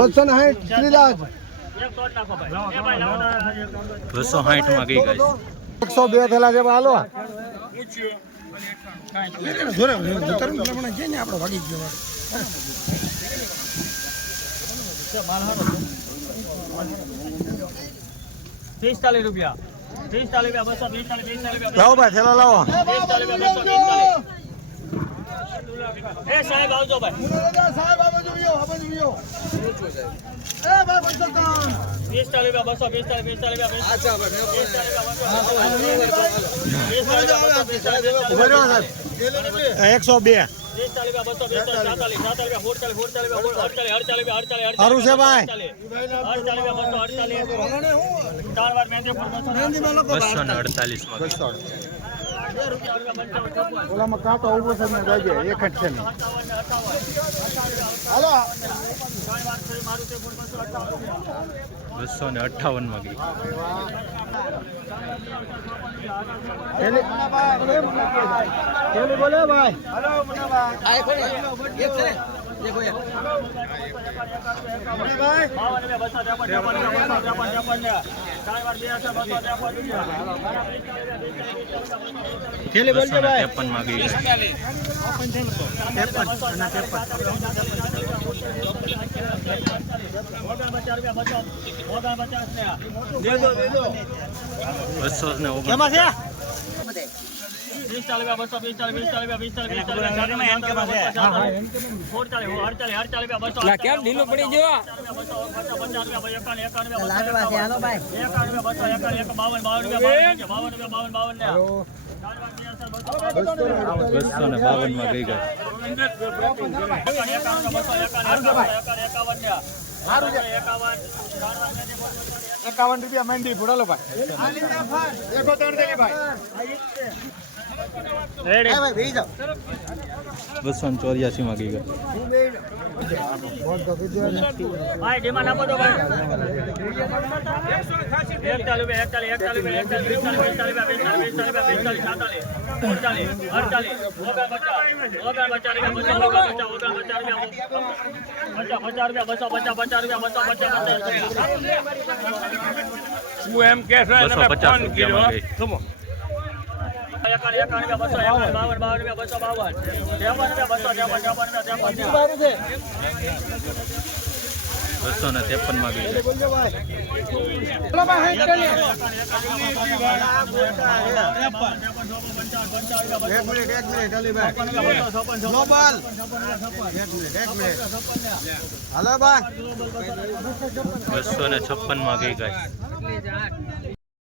બસો ને. સાઠ શ્રીરાજ એક તો જ નાખો ભાઈ. એ ભાઈ લાવો બસો સાઠમાં ગઈ ગાઈસ. એકસો બે થયેલા છે હાલો. પિસ્તાલીસ વાગી ગયો. પિસ્તાલીસ રૂપિયા. લાવો ભાઈ થેલા લાવો. એ સાહેબ આવજો ભાઈ. રૂપિયા બસો પિસ્તાલીસ પિસ્તાલીસ રૂપિયા બસો એકસો બે. પિસ્તાલીસ રૂપિયા બસો સાતાલીસ રૂપિયા ફોડચાલીસ રૂપિયા રૂપિયા અડચાલીસ સારું છે ભાઈ. બસો ને અડતાલીસ ઓલામાં કાંટો ઊભો છે ને જાજે એક જ છે ને હાલો. બસો ને અઠાવનમાં ગઈ. બોલે ભાઈ બાવન રૂપિયા બસો ત્રેપન ત્રેપન રૂપિયા ત્રેપન ત્રેપન ને ચાર વાર બે હજાર બસો ત્રેપન બસો ને ત્રેપનમાં ગઈ ઓગણ કેમ ઢીલું પડી ગયો? બસો પચાસ પચાસ રૂપિયા એકાવન એકાવન રૂપિયા બસો એકાવન રૂપિયા બસો એકાવન એક બાવન બાવન રૂપિયા બાવન રૂપિયા બાવન બાવન ને બાવનમાં ગઈ ગાઈસ એકાવન રૂપિયા મહેંદી ફોડાલો ભાઈ એકો ત્રણ દે ભાઈ બસો ને ચોર્યાસી માં ગઈ ગઈ ભાઈ ડિમાન્ડ આપો તો ભાઈ એકતાલીસ રૂપિયા એકતાલીસ એકતાલીસ રૂપિયા એકતાલીસ પિસ્તાલીસ પિસ્તાલીસ પિસ્તાલીસ પિસ્તાલીસ સાતાલીસ અડતાલીસ અડતાલીસ ઓગણ પચાસ ઓગણ પચાસ રૂપિયા બસો ઓગણ પચાસ ઓગણ પચાસ રૂપિયા પચાસ પચાસ રૂપિયા બસો પચાસ પચાસ રૂપિયા બસો પચાસ પચાસ બસો પચાસ બસો માં ગઈ બાવન બાવન બસો બાવન બસો ને ત્રેપનમાં ગઈ બસો ને છપ્પનમાં ગઈ ગાઈસ